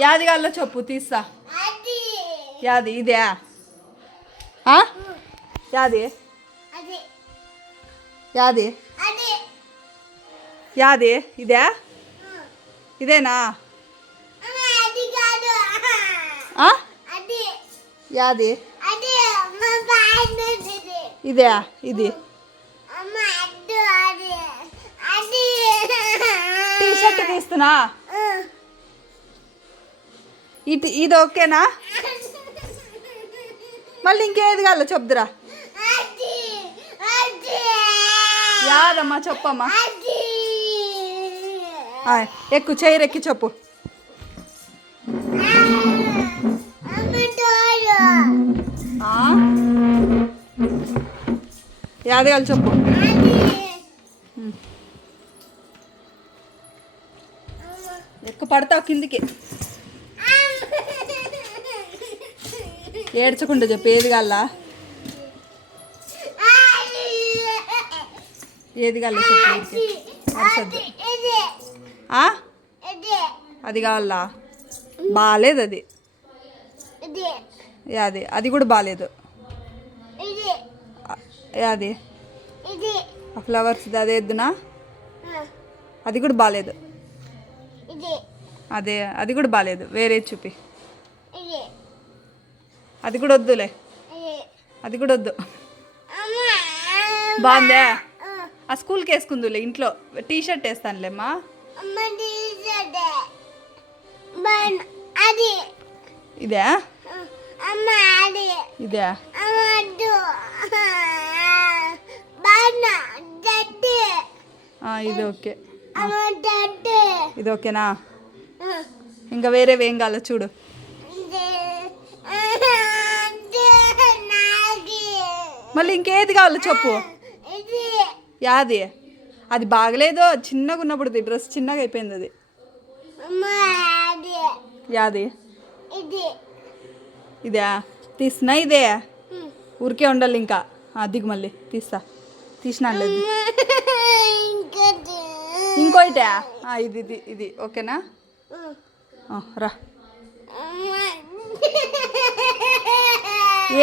యాది కాల్లో చెప్పు తీస్తా. యాది ఇదే యాది యాది యాది ఇదే ఇదేనా యాది ఇదే ఇది టీ షర్ట్ తీస్తున్నా. ఇది ఓకేనా? మళ్ళీ ఇంకేది కావాలో చెప్దురా. యాదమ్మా చెప్పమ్మా. ఎక్కువ చైరెక్కి చెప్పు. యాది కావాలి చెప్పు. ఎక్కువ పడతావు కిందికి. ఏడ్చకుండా చెప్పు ఏది కావాలా. ఏది కావాలో చెప్పు. అది కావాలా? బాగాలేదు అది. యాది అది కూడా బాగాలేదు. యాది ఫ్లవర్స్ అదే వద్దునా? అది కూడా బాగాలేదు. అదే అది కూడా బాగాలేదు. వేరే చూపి. అది కూడా వద్దులే. అది కూడా వద్దు. బాగుందా? ఆ స్కూల్కి వేసుకుందులే. ఇంట్లో టీ షర్ట్ వేస్తానులేమ్మా. ఇదే ఇదే ఇది ఓకే. ఇది ఓకేనా? ఇంకా వేరేవి ఏం కావాలో చూడు. మళ్ళీ ఇంకేది కావాలో చెప్పు. యాది అది బాగలేదు. చిన్నగా ఉన్నప్పుడు డ్రెస్ చిన్నగా అయిపోయింది అది. యాది ఇదే తీసినా. ఇదే ఊరికే ఉండాలి ఇంకా. దిగు మళ్ళీ తీస్తా. తీసినా లేదు ఇంకోటే. ఇది ఇది ఇది ఓకేనా? రా.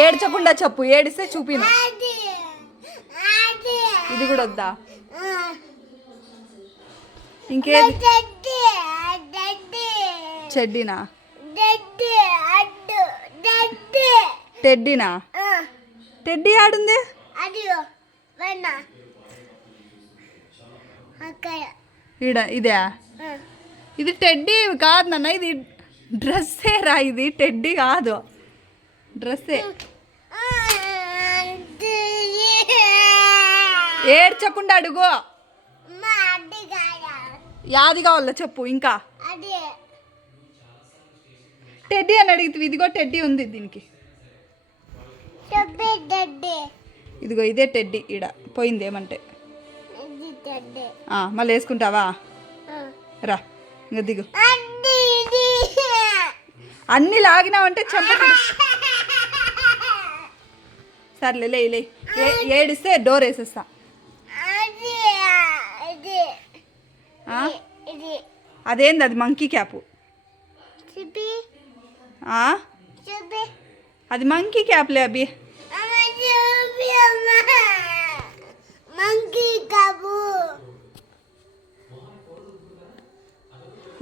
ఏడ్చకుండా చెప్పు. ఏడిస్తే చూపిను. ఇది కూడా వద్దా? ఇంకేది? చెడ్డీనా? టెడ్డీనా? టెడ్డీ ఆడుంది. ఈడ ఇదే. ఇది టెడ్డీ కాదు నాన్న. ఇది డ్రెస్సే రా. ఇది టెడ్డీ కాదు. డ్రెస్సే. ఏడ్చకుండా అడుగు. యాది కావాలో చెప్పు. ఇంకా టెడ్డీ అని అడిగితే ఇదిగో టెడ్డీ ఉంది దీనికి. ఇదిగో ఇదే టెడ్డీ. ఈడ పోయింది ఏమంటే. మళ్ళీ వేసుకుంటావా? రా ఇంకా దిగు. అన్నీ లాగినావంటే చెంప. సర్లే లే లే. ఏడిస్తే డోర్ వేసేస్తా. అదేంది? అది మంకీ క్యాపు. అది మంకీ క్యాప్లే అభి.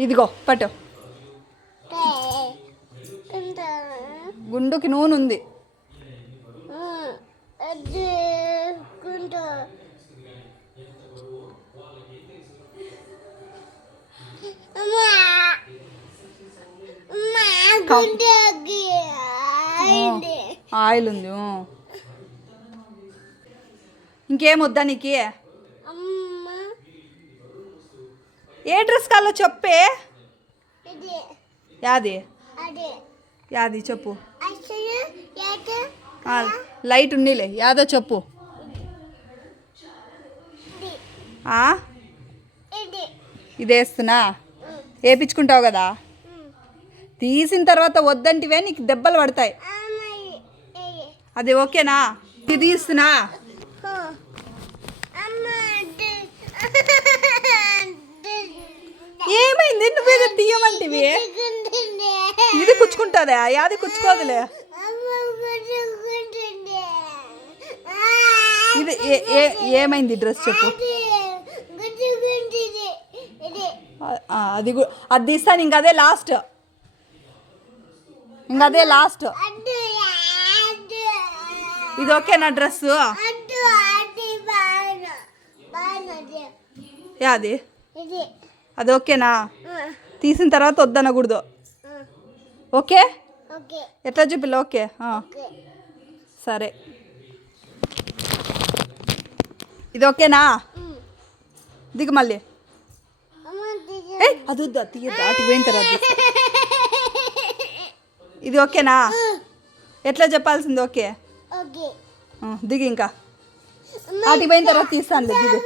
ఇదిగో పట్టు. గుండుకి నూనె ఉంది. ఆయిల్ ఉంది. ఇంకేం వద్దా నీకు? ఏ డ్రెస్ కావాలో చెప్పే. యాది యాది చెప్పు. లైట్ ఉన్నీలే. యాదో చెప్పు. ఇది వేస్తున్నా. వేపించుకుంటావు కదా. తీసిన తర్వాత వద్దంటివే నీకు దెబ్బలు పడతాయి. అది ఓకేనా? ఇది తీస్తున్నా. ఏమైంది? నువ్వేదో తీయమంటివి. ఇది కుచ్చుకుంటుందా? యాది కుచ్చుకోదులే. ఇది ఏమైంది డ్రెస్ చెప్పు. అది అది తీస్తాను, ఇంక అదే లాస్ట్, ఇంక అదే లాస్ట్. ఇది ఓకేనా డ్రెస్? యాది అది ఓకేనా? తీసిన తర్వాత వద్దనకూడదు. ఓకే ఎట్లా చూపిల్ల? ఓకే సరే. ఇది ఓకేనా? దిగు మళ్ళీ. అది వద్దు, అది తీయద్దు, అటు పోయిన తర్వాత. ఇది ఓకేనా? ఎట్లా చెప్పాల్సింది? ఓకే దిగు, ఇంకా అటు పోయిన తర్వాత తీస్తాను దిగు.